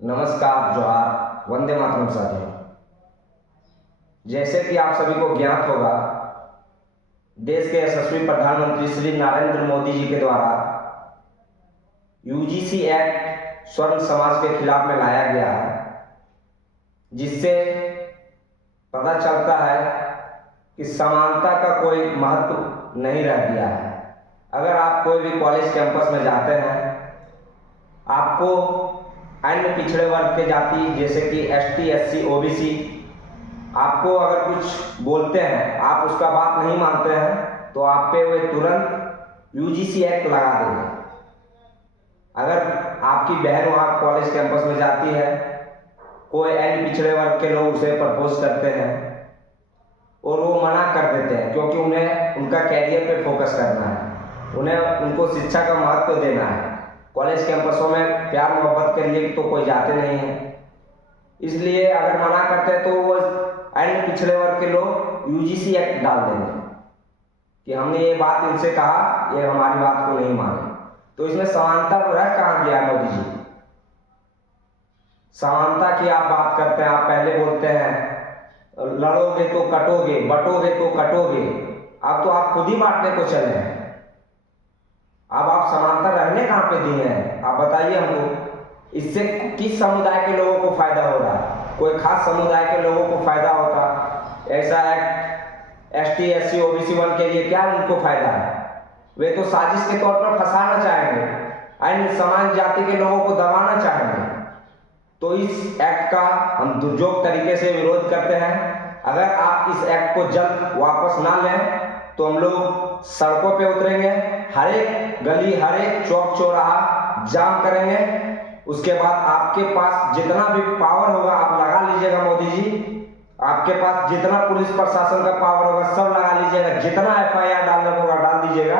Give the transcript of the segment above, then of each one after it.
नमस्कार, जोहार, वंदे मातरम साथियों। जैसे कि आप सभी को ज्ञात होगा, देश के यशस्वी प्रधानमंत्री श्री नरेंद्र मोदी जी के द्वारा यूजीसी एक्ट स्वर्ण समाज के खिलाफ में लाया गया है, जिससे पता चलता है कि समानता का कोई महत्व नहीं रह गया है। अगर आप कोई भी कॉलेज कैंपस में जाते हैं, आपको अन्य पिछड़े वर्ग के जाति जैसे कि एसटी, एससी, ओबीसी आपको अगर कुछ बोलते हैं, आप उसका बात नहीं मानते हैं, तो आप पे वे तुरंत यूजीसी एक्ट लगा देंगे। अगर आपकी बहन वहाँ कॉलेज कैंपस में जाती है, कोई अन्य पिछड़े वर्ग के लोग उसे प्रपोज करते हैं और वो मना कर देते हैं, क्योंकि उन्हें उनका कैरियर पे फोकस करना है, उनको शिक्षा का महत्व देना है। कॉलेज कैंपसों में प्यार मोहब्बत के लिए तो कोई जाते नहीं है, इसलिए अगर मना करते हैं तो वो अन्य पिछड़े वर्ग के लोग यूजीसी एक्ट डाल देंगे कि हमने ये बात इनसे कहा, ये हमारी बात को नहीं माने। तो इसमें समानता रह कहाँ गया मोदी जी? समानता की आप बात करते हैं, आप पहले बोलते हैं लड़ोगे तो कटोगे, बटोगे तो कटोगे। अब तो आप खुद ही बांटने को चले हैं। अब आप समानता रहने कहाँ पे दी है? आप बताइए हमको। इससे किस समुदाय के लोगों को फायदा हो रहा है? कोई खास समुदाय के लोगों को फायदा होता ऐसा एक्ट एसटी, एससी, ओबीसी 1 के लिए क्या उनको फायदा है? वे तो साजिश के तौर पर फंसाना चाहेंगे, अन्य समाज जाति के लोगों को दबाना चाहेंगे। तो इस एक्ट का हम दुर्जोग तरीके से विरोध करते हैं। अगर आप इस एक्ट को जल्द वापस ना लें तो हम लोग सड़कों पे उतरेंगे, हर एक गली, हर एक चौक चौराहा जाम करेंगे। उसके बाद आपके पास जितना भी पावर होगा आप लगा लीजिएगा मोदी जी। आपके पास जितना पुलिस प्रशासन का पावर होगा सब लगा लीजिएगा, जितना एफआईआर डालना होगा डाल दीजिएगा।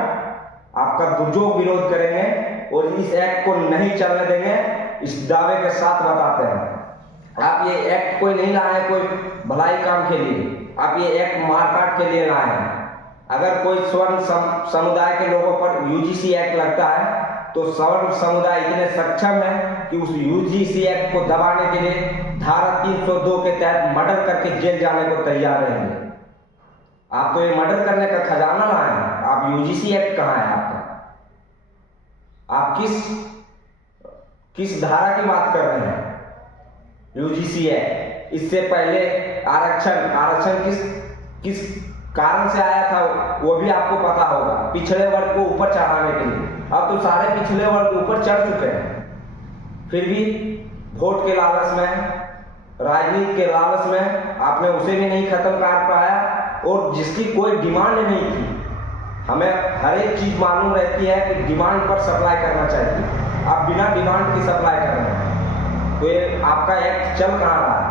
आपका दुर्जोग विरोध करेंगे और इस एक्ट को नहीं चलने देंगे, इस दावे के साथ बताते हैं। आप ये एक्ट कोई नहीं लाए कोई भलाई काम के लिए, आप ये एक्ट मारकाट के लिए लाए हैं। अगर कोई स्वर्ण समुदाय के लोगों पर यूजीसी एक्ट लगता है तो स्वर्ण समुदाय इतने सक्षम है कि उस यूजीसी एक्ट को दबाने के लिए धारा 302 के तहत मर्डर करके जेल जाने को तैयार रहेंगे। आप तो ये मर्डर करने का खजाना लाए हैं, आप यूजीसी एक्ट कहाँ है आपका? आप किस धारा की बात कर रहे हैं? यूजीसी एक्ट, इससे पहले आरक्षण किस कारण से आया था वो भी आपको पता होगा, पिछड़े वर्ग को ऊपर चढ़ाने के लिए। अब तो सारे पिछड़े वर्ग ऊपर चढ़ चुके हैं, फिर भी वोट के लालच में, राजनीति के लालच में आपने उसे भी नहीं खत्म कर पाया। और जिसकी कोई डिमांड नहीं थी, हमें हर एक चीज मालूम रहती है कि डिमांड पर सप्लाई करना चाहिए। आप बिना डिमांड की सप्लाई कर रहे हैं, तो ये आपका एक्ट चल कहाँ रहा है?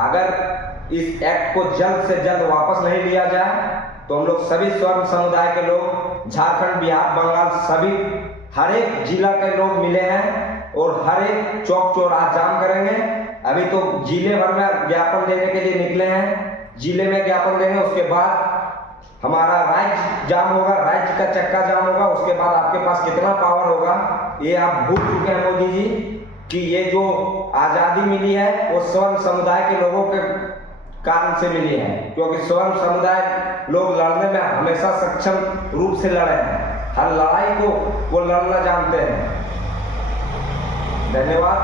अगर इस एक्ट को जल्द से जल्द वापस नहीं लिया जाए तो हम लोग सभी स्वर्ण समुदाय के लोग, झारखंड, बिहार, बंगाल, सभी हर एक जिला के लोग मिले हैं और हर एक चौक चौराहा जाम करेंगे। अभी तो जिले भर में ज्ञापन देने के लिए निकले हैं, जिले में ज्ञापन देंगे, उसके बाद हमारा राज्य जाम होगा, राज्य का चक्का जाम होगा। उसके बाद आपके पास कितना पावर होगा ये आप भूल चुके हैं मोदी जी, कि ये जो आजादी मिली है वो स्वर्ण समुदाय के लोगों के कारण से मिली है, क्योंकि स्वर्ण समुदाय लोग लड़ने में हमेशा सक्षम रूप से लड़े हैं, हर लड़ाई को वो लड़ना जानते हैं। धन्यवाद।